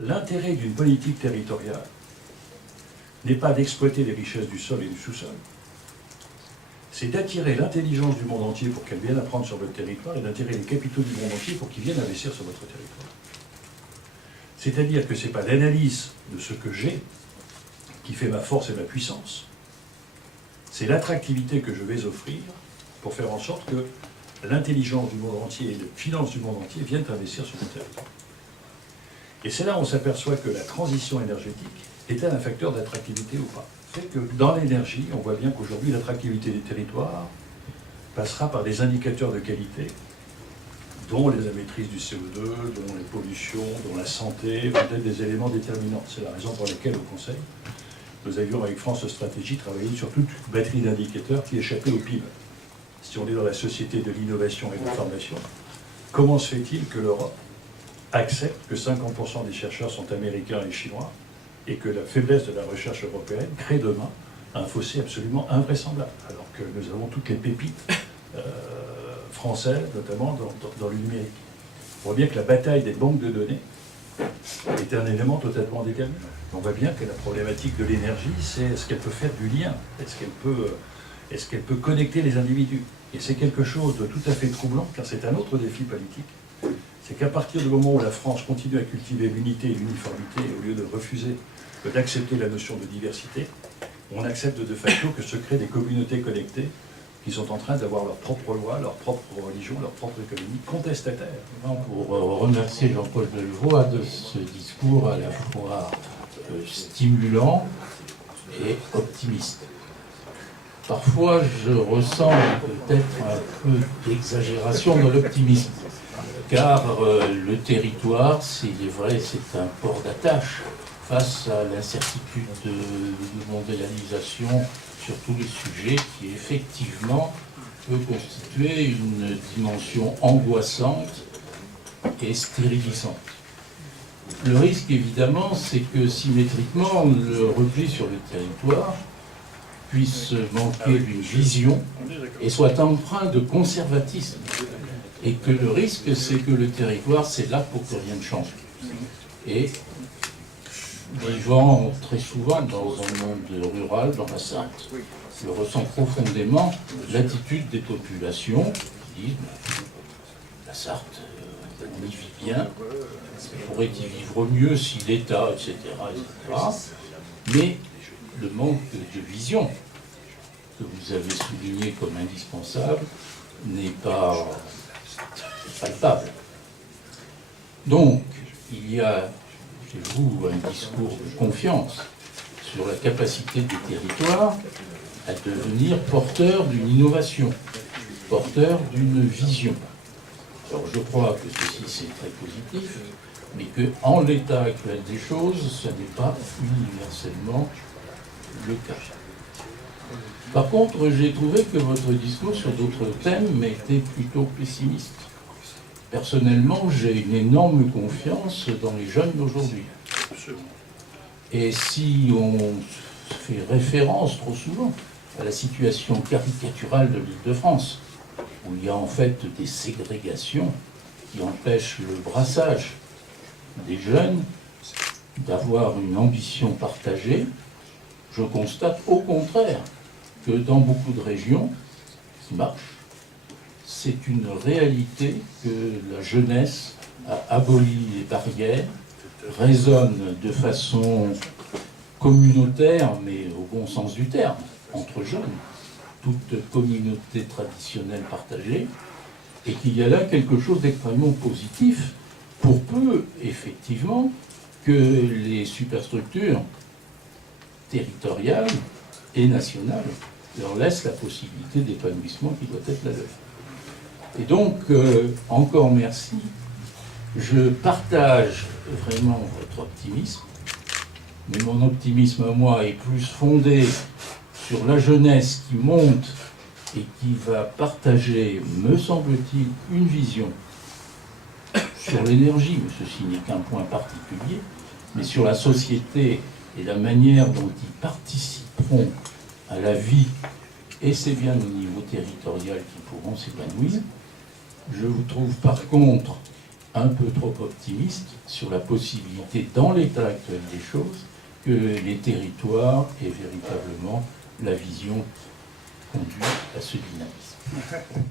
l'intérêt d'une politique territoriale n'est pas d'exploiter les richesses du sol et du sous-sol, c'est d'attirer l'intelligence du monde entier pour qu'elle vienne apprendre sur votre territoire et d'attirer les capitaux du monde entier pour qu'ils viennent investir sur votre territoire. C'est-à-dire que ce n'est pas l'analyse de ce que j'ai qui fait ma force et ma puissance, c'est l'attractivité que je vais offrir pour faire en sorte que l'intelligence du monde entier et les finances du monde entier viennent investir sur mon territoire. Et c'est là où on s'aperçoit que la transition énergétique est-elle un facteur d'attractivité ou pas? C'est que dans l'énergie, on voit bien qu'aujourd'hui, l'attractivité des territoires passera par des indicateurs de qualité, dont la maîtrise du CO2, dont les pollutions, dont la santé, peut-être des éléments déterminants. C'est la raison pour laquelle, au Conseil, nous avions, avec France Stratégie, travaillé sur toute une batterie d'indicateurs qui échappaient au PIB. Si on est dans la société de l'innovation et de l'information, comment se fait-il que l'Europe accepte que 50% des chercheurs sont américains et chinois et que la faiblesse de la recherche européenne crée demain un fossé absolument invraisemblable, alors que nous avons toutes les pépites françaises, notamment dans le numérique. On voit bien que la bataille des banques de données est un élément totalement déterminant. On voit bien que la problématique de l'énergie, c'est est-ce qu'elle peut faire du lien, est-ce qu'elle peut connecter les individus. Et c'est quelque chose de tout à fait troublant, car c'est un autre défi politique. C'est qu'à partir du moment où la France continue à cultiver l'unité et l'uniformité, au lieu de refuser d'accepter la notion de diversité, on accepte de facto que se créent des communautés connectées qui sont en train d'avoir leur propre loi, leur propre religion, leur propre économie contestataire. Pour remercier Jean-Paul Delevoye de ce discours à la fois stimulant et optimiste. Parfois, je ressens peut-être un peu d'exagération dans l'optimisme, car le territoire, il est vrai, c'est un port d'attache face à l'incertitude de mondialisation sur tous les sujets qui, effectivement, peut constituer une dimension angoissante et stérilisante. Le risque, évidemment, c'est que symétriquement, le repli sur le territoire puisse manquer d'une vision et soit empreint de conservatisme. Et que le risque, c'est que le territoire, c'est là pour que rien ne change. Et vivant très souvent dans un monde rural, dans la Sarthe, je ressens profondément l'attitude des populations qui disent la Sarthe, on y vit bien, on pourrait y vivre mieux si l'État, etc., mais le manque de vision que vous avez souligné comme indispensable n'est pas palpable. Donc, il y a chez vous un discours de confiance sur la capacité des territoires à devenir porteurs d'une innovation, porteurs d'une vision. Alors je crois que ceci c'est très positif, mais qu'en l'état actuel des choses, ce n'est pas universellement le cas. Par contre, j'ai trouvé que votre discours sur d'autres thèmes était plutôt pessimiste. Personnellement, j'ai une énorme confiance dans les jeunes d'aujourd'hui. Et si on fait référence trop souvent à la situation caricaturale de l'Île-de-France, où il y a en fait des ségrégations qui empêchent le brassage des jeunes d'avoir une ambition partagée, je constate au contraire que dans beaucoup de régions qui marchent, c'est une réalité que la jeunesse a aboli les barrières, résonne de façon communautaire, mais au bon sens du terme, entre jeunes, toute communauté traditionnelle partagée, et qu'il y a là quelque chose d'extrêmement positif, pour peu, effectivement, que les superstructures territoriales et nationales leur laissent la possibilité d'épanouissement qui doit être la leur. Et donc, encore merci. Je partage vraiment votre optimisme, mais mon optimisme à moi est plus fondé sur la jeunesse qui monte et qui va partager, me semble-t-il, une vision sur l'énergie, mais ceci n'est qu'un point particulier, mais sur la société et la manière dont ils participeront à la vie, et c'est bien au niveau territorial qu'ils pourront s'épanouir. Je vous trouve par contre un peu trop optimiste sur la possibilité, dans l'état actuel des choses, que les territoires aient véritablement la vision conduite à ce dynamisme.